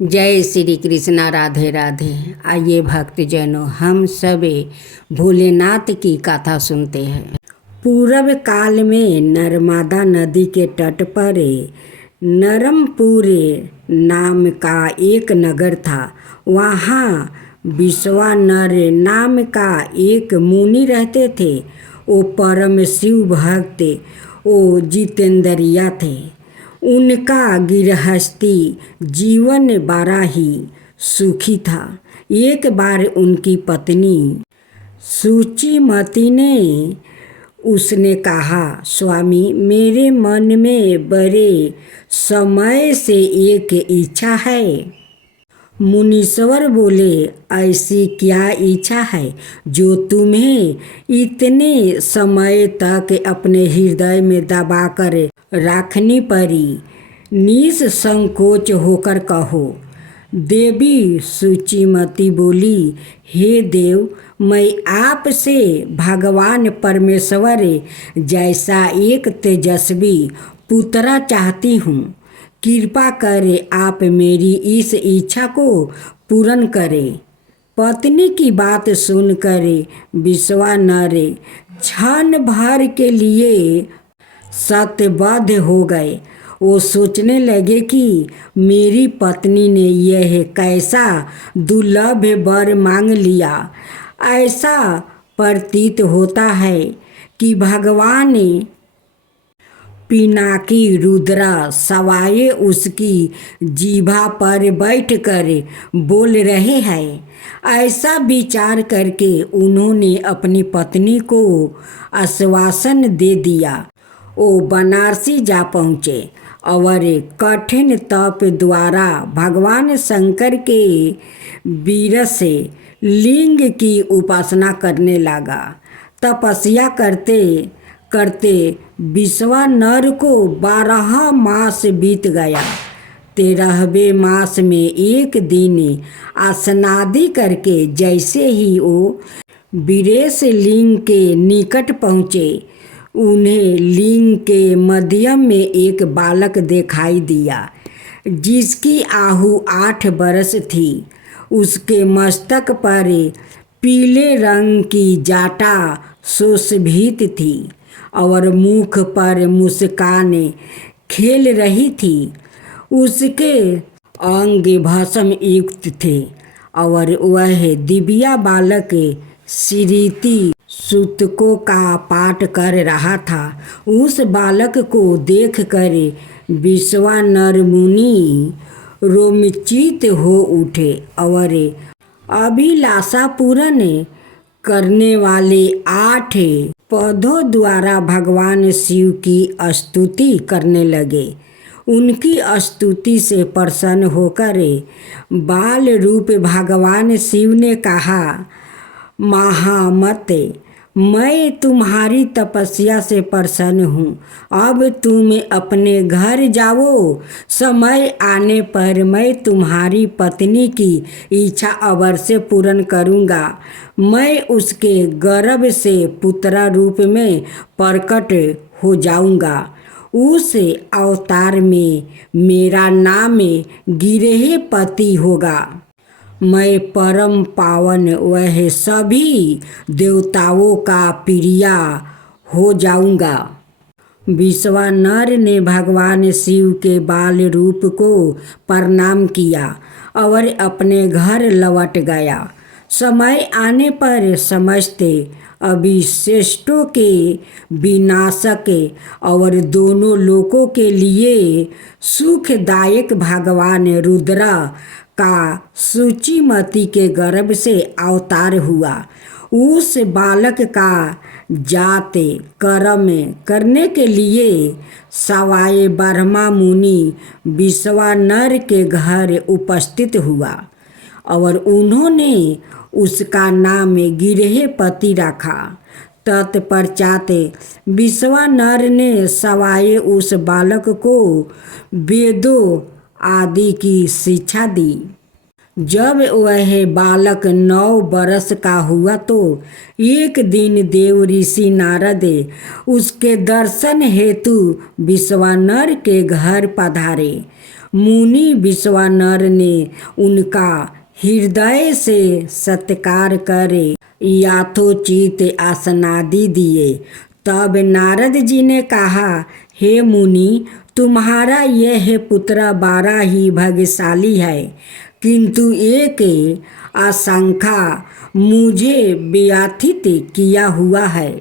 जय श्री कृष्णा, राधे राधे। आइए भक्तजनों, हम सभी भोलेनाथ की कथा सुनते हैं। पूरब काल में नर्मदा नदी के तट पर नरमपुर नाम का एक नगर था। वहाँ विश्वानर नाम का एक मुनि रहते थे। वो परम शिव भक्त वो जितेंद्रिया थे। उनका गृहस्थी जीवन बड़ा ही सुखी था। एक बार उनकी पत्नी सुचिमती ने उसने कहा, स्वामी, मेरे मन में बड़े समय से एक इच्छा है। मुनीश्वर बोले, ऐसी क्या इच्छा है जो तुम्हें इतने समय तक अपने हृदय में दबा कर रखनी पड़ी? निसंकोच होकर कहो। देवी सुचिमती बोली, हे देव, मैं आपसे भगवान परमेश्वर जैसा एक तेजस्वी पुत्र चाहती हूँ। कृपा करे आप मेरी इस इच्छा को पूर्ण करें। पत्नी की बात सुनकर विश्वानर क्षण भर के लिए सतबद्ध हो गए। वो सोचने लगे कि मेरी पत्नी ने यह कैसा दुर्लभ वर मांग लिया। ऐसा प्रतीत होता है कि भगवान पिनाकी रुद्रा सवाए उसकी जीभा पर बैठकर बोल रहे हैं। ऐसा विचार करके उन्होंने अपनी पत्नी को आश्वासन दे दिया। वो बनारसी जा पहुँचे और कठिन तप द्वारा भगवान शंकर के वीरस लिंग की उपासना करने लगा। तपस्या करते करते विश्वानर को 12 मास बीत गया। 13वें मास में एक दिन स्नादि करके जैसे ही वो वीरेश लिंग के निकट पहुँचे, उन्हें लिंग के मध्यम में एक बालक दिखाई दिया जिसकी आयु 8 वर्ष थी। उसके मस्तक पर पीले रंग की जाटा सुशोभित थी और मुख पर मुस्कान खेल रही थी। उसके अंग भस्म युक्त थे और वह दिव्या बालक स्मृति सूतकों का पाठ कर रहा था। उस बालक को देखकर विश्वानर मुनि रोमांचित हो उठे और अभिलाषा पूर्ण करने वाले 8 पदों द्वारा भगवान शिव की स्तुति करने लगे। उनकी स्तुति से प्रसन्न होकर बाल रूप भगवान शिव ने कहा, महामते, मैं तुम्हारी तपस्या से प्रसन्न हूँ। अब तुम अपने घर जाओ। समय आने पर मैं तुम्हारी पत्नी की इच्छा अवश्य पूर्ण करूँगा। मैं उसके गर्भ से पुत्र रूप में प्रकट हो जाऊँगा। उस अवतार में मेरा नाम गिरहपति होगा। मैं परम पावन वह सभी देवताओं का प्रिय हो जाऊंगा। विश्वानर ने भगवान शिव के बाल रूप को प्रणाम किया और अपने घर लौट गया। समय आने पर समस्त अभिष्टों के विनाशक और दोनों लोकों के लिए सुखदायक भगवान रुद्र का सुचिमती के गर्भ से अवतार हुआ। उस बालक का जात कर्म करने के लिए सवाए ब्रह्मा मुनि विश्वानर के घर उपस्थित हुआ और उन्होंने उसका नाम गिरहपति रखा। तत्पश्चात विश्वानर ने सवाए उस बालक को वेदों आदि की शिक्षा दी। जब वह बालक 9 बरस का हुआ तो एक दिन देव ऋषि नारद उसके दर्शन हेतु विश्वानर के घर पधारे। मुनि विश्वानर ने उनका हृदय से सत्कार करे यथोचित आसनादि दिए। तब नारद जी ने कहा, हे मुनि, तुम्हारा यह पुत्र बड़ा ही भाग्यशाली है, किंतु एक आशंका मुझे व्यथित किया हुआ है।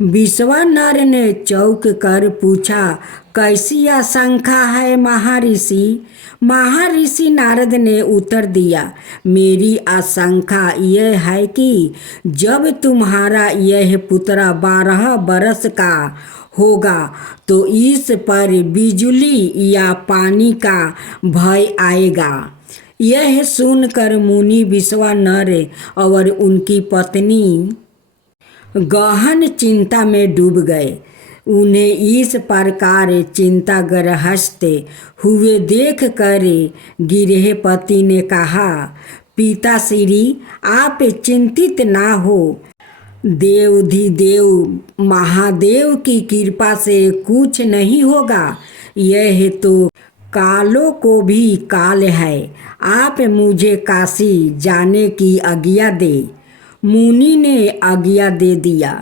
विश्वानर ने चौंक कर पूछा, कैसी आशंका है महर्षि? महर्षि नारद ने उत्तर दिया, मेरी आशंका यह है कि जब तुम्हारा यह पुत्र 12 बरस का होगा तो इस पर बिजली या पानी का भय आएगा। यह सुनकर मुनि विश्वानर और उनकी पत्नी गहन चिंता में डूब गए। उन्हें इस प्रकार चिंताग्रस्त हुए देख कर गृहपति ने कहा, पिताश्री, आप चिंतित ना हो। देवाधिदेव महादेव की कृपा से कुछ नहीं होगा। यह तो कालों को भी काल है। आप मुझे काशी जाने की आज्ञा दे। मुनि ने आज्ञा दे दिया।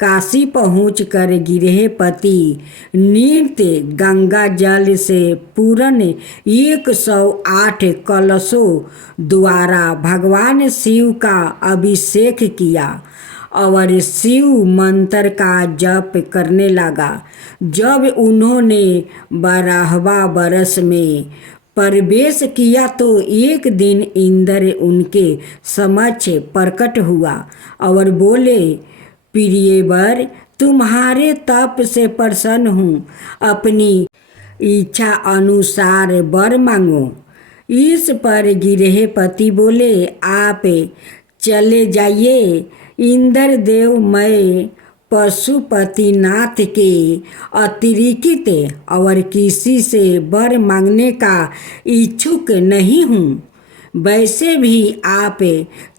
काशी पहुंचकर गृहपति नित्य गंगा जल से पूर्ण 108 कलशों द्वारा भगवान शिव का अभिषेक किया और शिव मंत्र का जप करने लगा। जब उन्होंने 12वां बरस में प्रवेश किया तो एक दिन इंद्र उनके समक्ष प्रकट हुआ और बोले, प्रियवर, तुम्हारे तप से प्रसन्न हूँ, अपनी इच्छा अनुसार वर मांगो। इस पर गृहपति बोले, आप चले जाइए। इंद्र देव, मैं पशुपतिनाथ के अतिरिक्त और किसी से वर मांगने का इच्छुक नहीं हूँ। वैसे भी आप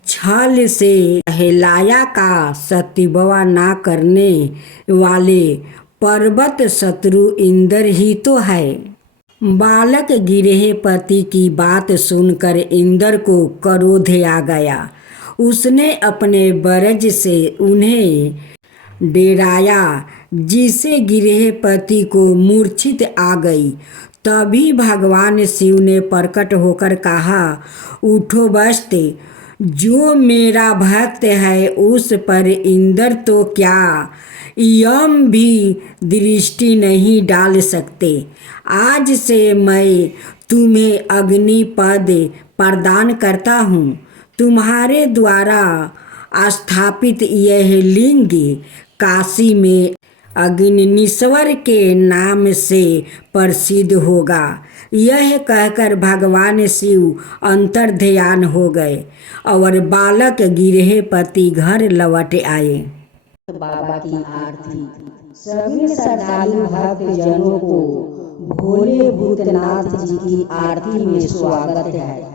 छल से हिलाया का सतिबवा ना करने वाले पर्वत शत्रु इंद्र ही तो है। बालक गृहपति की बात सुनकर इंद्र को क्रोध आ गया। उसने अपने वज्र से उन्हें डराया, जिससे गृहपति को मूर्छित आ गई। तभी भगवान शिव ने प्रकट होकर कहा, उठो बस्त, जो मेरा भक्त है उस पर इंद्र तो क्या यम भी दृष्टि नहीं डाल सकते। आज से मैं तुम्हें अग्निपद प्रदान करता हूँ। तुम्हारे द्वारा स्थापित यह लिंग काशी में अग्निश्वर के नाम से प्रसिद्ध होगा। यह कहकर भगवान शिव अंतर्ध्यान हो गए और बालक गृहपति घर लौट आए। बाबा की आरती। सभी श्रद्धालु भक्त जनों को भोले भूतनाथ जी की आरती में स्वागत है।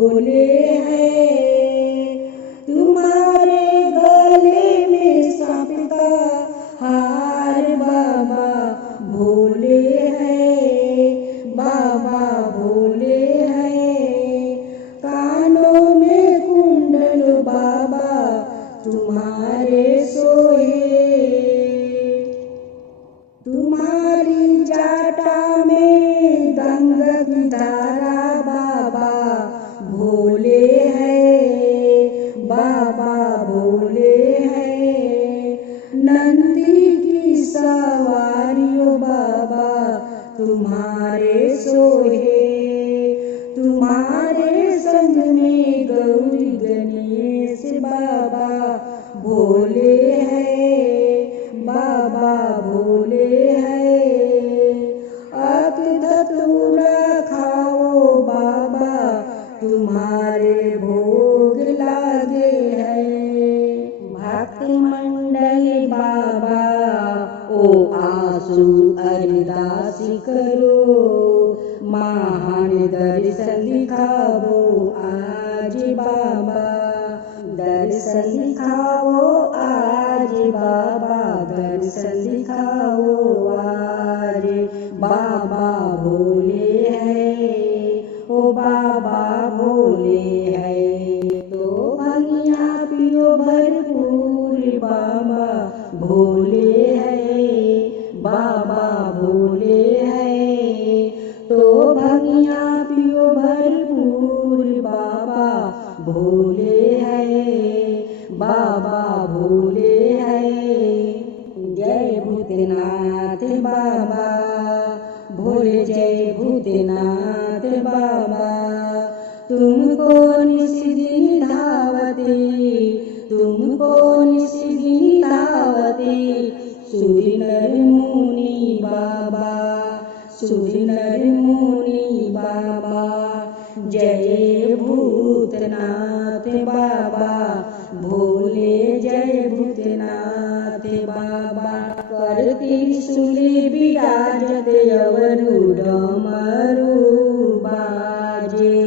भोले हैं। तुम्हारे गले में सांप का हार बाबा भोले हैं, बाबा भोले हैं। कानों में कुंडल बाबा तुम्हारे सोहे, तुम्हारी जाटा में गंगा की धारा बाबा भोले हैं, बाबा भोले हैं। नंदी की सवारियों बाबा तुम्हारे सोहे, तुम्हारे संग में गौरी गणेश बाबा भोले हैं, बाबा भोले हैं। अक धतूरा खाओ बाबा तुम्हारे भोग लागे हैं। भक्त मंडल बाबा ओ आंसू अरदासी करो, महान दर्शन दिखाओ आज बाबा, दर्शन दिखाओ आज बाबा, दर्शन दिखाओ आज। बाबा भोले हैं, ओ बाबा भोले हैं। तो भंगिया पियो भरपूर बाबा भोले हैं, बाबा भोले हैं। तो भंगिया पियो भरपूर बाबा भोले हैं, बाबा भोले हैं। जय भूतनाथ बाबा भोले, जय भूतनाथ बाबा। तुमको निशिदिन धावते, तुमको निशिदिन धावते सूर्य नर मुनि बाबा, सूर्य नर मुनि बाबा। जय भूतनाथ बाबा भोले, जय भूतनाथ बाबा। कर त्रिशूली विराजते अवरु डमरू बाजे,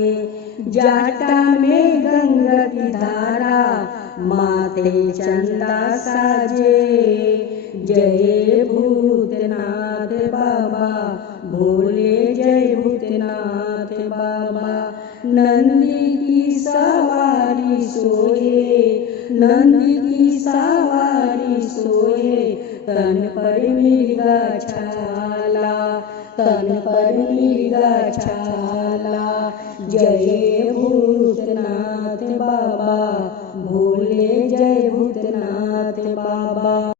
जाटा में गंगा की धारा माथे चंदा साजे। जय भूतनाथ बाबा भोले, जय भूतनाथ बाबा। नंदी की सवारी सोए, नंदी की सवारी सोए, तन पर मृगा छाला, तन पर मृगा छाला। जय भूतनाथ बाबा भोले, जय भूतनाथ बाबा।